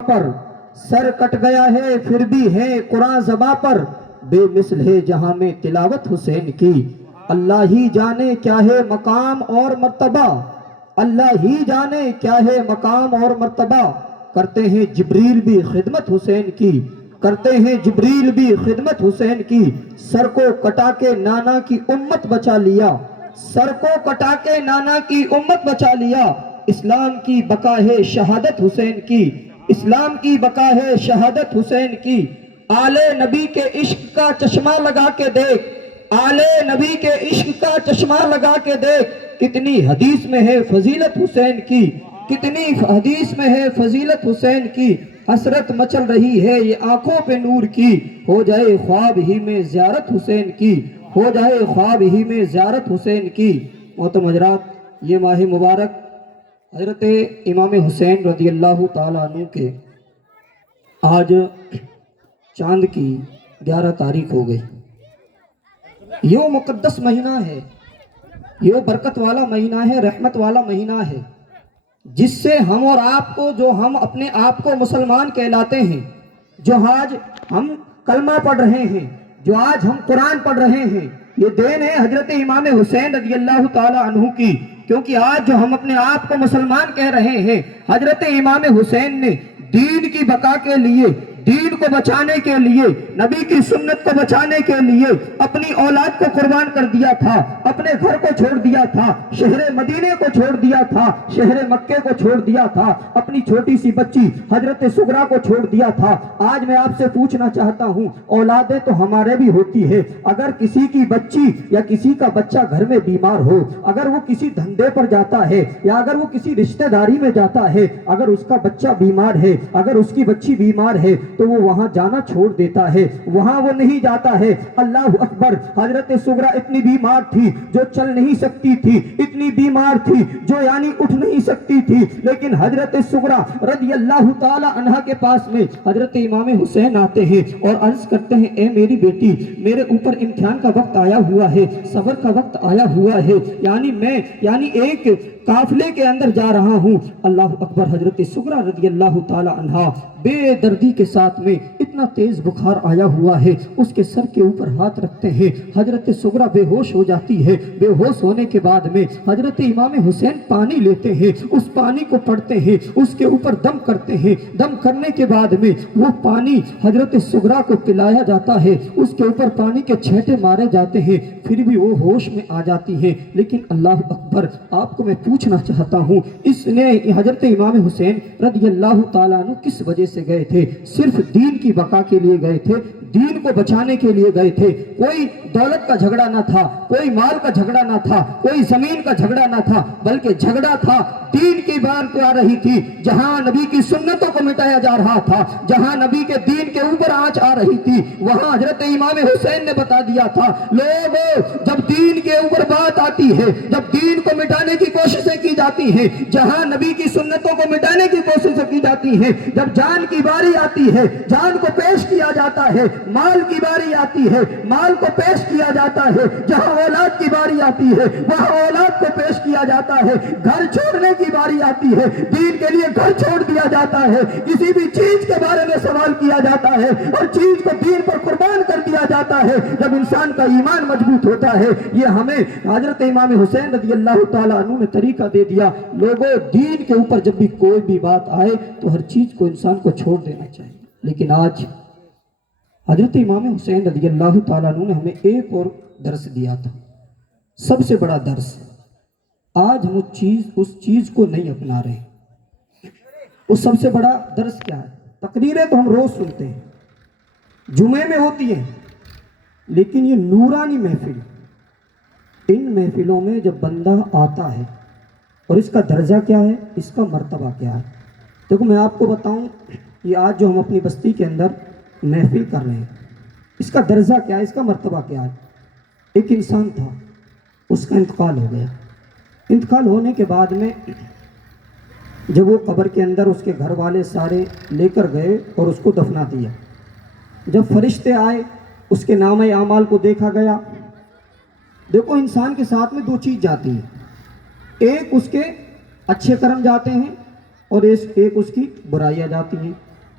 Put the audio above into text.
پر سر کٹ گیا ہے پھر بھی ہے قرآن زباں پر، بے مثل ہے جہاں میں تلاوت حسین کی۔ اللہ ہی جانے کیا ہے مقام اور مرتبہ، اللہ ہی جانے کیا ہے مقام اور مرتبہ، کرتے ہیں جبریل بھی خدمت حسین کی، کرتے ہیں جبریل بھی خدمت حسین کی۔ سر کو کٹا کے نانا کی امت بچا لیا، سر کو کٹا کے نانا کی امت بچا لیا۔ اسلام کی بقا ہے شہادت حسین کی، اسلام کی بقا ہے شہادت حسین کی۔ آل نبی کے عشق کا چشمہ لگا کے دیکھ، آل نبی کے عشق کا چشمہ لگا کے دیکھ، کتنی حدیث میں ہے فضیلت حسین کی، کتنی حدیث میں ہے فضیلت حسین کی۔ حسرت مچل رہی ہے یہ آنکھوں پہ نور کی، ہو جائے خواب ہی میں زیارت حسین کی، ہو جائے خواب ہی میں زیارت حسین کی۔ محترم حضرات، یہ ماہ مبارک حضرت امام حسین رضی اللہ تعالیٰ عنہ کے آج چاند کی 11 تاریخ ہو گئی۔ یہ مقدس مہینہ ہے، یہ برکت والا مہینہ ہے، رحمت والا مہینہ ہے، جس سے ہم اور آپ کو، جو ہم اپنے آپ کو مسلمان کہلاتے ہیں، جو آج ہم کلمہ پڑھ رہے ہیں، جو آج ہم قرآن پڑھ رہے ہیں، یہ دین ہے حضرت امام حسین رضی اللہ تعالیٰ عنہ کی۔ کیونکہ آج جو ہم اپنے آپ کو مسلمان کہہ رہے ہیں، حضرت امام حسین نے دین کی بقا کے لیے، دین کو بچانے کے لیے، نبی کی سنت کو بچانے کے لیے اپنی اولاد کو قربان کر دیا تھا، اپنے گھر کو چھوڑ دیا تھا، شہر مدینے کو چھوڑ دیا تھا، شہر مکے کو چھوڑ دیا تھا، اپنی چھوٹی سی بچی حضرت سغرا کو چھوڑ دیا تھا۔ آج میں آپ سے پوچھنا چاہتا ہوں، اولادیں تو ہمارے بھی ہوتی ہے، اگر کسی کی بچی یا کسی کا بچہ گھر میں بیمار ہو، اگر وہ کسی دھندے پر جاتا ہے یا اگر وہ کسی رشتہ داری میں جاتا ہے، اگر اس کا بچہ بیمار ہے، اگر اس کی بچی بیمار ہے، تو وہ وہاں جانا چھوڑ دیتا ہے، وہاں وہ نہیں جاتا ہے۔ اللہ اکبر، حضرت سغرا اتنی بیمار تھی جو چل نہیں سکتی تھی، اتنی بیمار تھی جو یعنی اٹھ نہیں سکتی تھی، لیکن حضرت سغرا رضی اللہ تعالی عنہ کے پاس میں حضرت امام حسین آتے ہیں اور عرض کرتے ہیں، اے میری بیٹی، میرے اوپر امتحان کا وقت آیا ہوا ہے، صبر کا وقت آیا ہوا ہے، میں ایک قافلے کے اندر جا رہا ہوں۔ اللہ اکبر، حضرت سغرا رضی اللہ تعالی عنہ بے دردی کے ساتھ میں اتنا تیز بخار آیا ہوا ہے، اس کے سر کے اوپر ہاتھ رکھتے ہیں، حضرت سغرا بے ہوش ہو جاتی ہے۔ بے ہوش ہونے کے بعد میں حضرت امام حسین پانی لیتے ہیں، اس پانی کو پڑھتے ہیں، اس کے اوپر دم کرتے ہیں، دم کرنے کے بعد میں وہ پانی حضرت سغرا کو پلایا جاتا ہے، اس کے اوپر پانی کے چھینٹے مارے جاتے ہیں، پھر بھی وہ ہوش میں آ جاتی ہیں۔ لیکن اللہ اکبر، آپ کو میں پوچھنا چاہتا ہوں، اس نے حضرت امام حسین رضی اللہ تعالیٰ عنہ کس وجہ سے گئے تھے؟ صرف دین کی بقا کے لیے گئے تھے، دین کو بچانے کے لیے گئے تھے۔ کوئی دولت کا جھگڑا نہ تھا، کوئی مال کا جھگڑا نہ تھا، کوئی زمین کا جھگڑا نہ تھا، بلکہ جھگڑا تھا دین کی بات آ رہی تھی، جہاں نبی کی سنتوں کو مٹایا جا رہا تھا، جہاں نبی کے دین کے اوپر آنچ آ رہی تھی، وہاں حضرت امام حسین نے بتا دیا تھا، لوگوں، جب دین کے اوپر بات آتی ہے، جب دین کو مٹانے کی کوششیں کی جاتی ہیں، جہاں نبی کی سنتوں کو مٹانے کی کوششیں کی جاتی ہیں، جب جان کی باری آتی ہے، جان کو پیش کیا جاتا ہے، مال کی باری آتی ہے، مال کو پیش کیا جاتا ہے، جہاں اولاد کی باری آتی ہے، وہاں اولاد کو پیش کیا جاتا ہے، گھر چھوڑنے کی باری آتی ہے، دین کے لیے گھر چھوڑ دیا جاتا ہے، کسی بھی چیز کے بارے میں سوال کیا جاتا ہے اور چیز کو دین پر قربان کر دیا جاتا ہے، جب انسان کا ایمان مضبوط ہوتا ہے۔ یہ ہمیں حضرت امام حسین رضی اللہ تعالیٰ عنہ نے طریقہ دے دیا، لوگوں، دین کے اوپر جب بھی کوئی بھی بات آئے تو ہر چیز کو انسان کو چھوڑ دینا چاہیے۔ لیکن آج حضرت امام حسین رضی اللہ تعالیٰ عنہ نے ہمیں ایک اور درس دیا تھا، سب سے بڑا درس۔ آج ہم اس چیز کو نہیں اپنا رہے۔ اس سب سے بڑا درس کیا ہے؟ تقریریں تو ہم روز سنتے ہیں، جمعے میں ہوتی ہیں، لیکن یہ نورانی محفل، ان محفلوں میں جب بندہ آتا ہے اور اس کا درجہ کیا ہے، اس کا مرتبہ کیا ہے؟ دیکھو، میں آپ کو بتاؤں، یہ آج جو ہم اپنی بستی کے اندر محفل کر رہے ہیں، اس کا درجہ کیا ہے، اس کا مرتبہ کیا ہے؟ ایک انسان تھا، اس کا انتقال ہو گیا۔ انتقال ہونے کے بعد میں جب وہ قبر کے اندر اس کے گھر والے سارے لے کر گئے اور اس کو دفنا دیا، جب فرشتے آئے، اس کے نامہ اعمال کو دیکھا گیا۔ دیکھو، انسان کے ساتھ میں دو چیز جاتی ہے، ایک اس کے اچھے کرم جاتے ہیں اور ایک اس کی برائیاں جاتی ہیں۔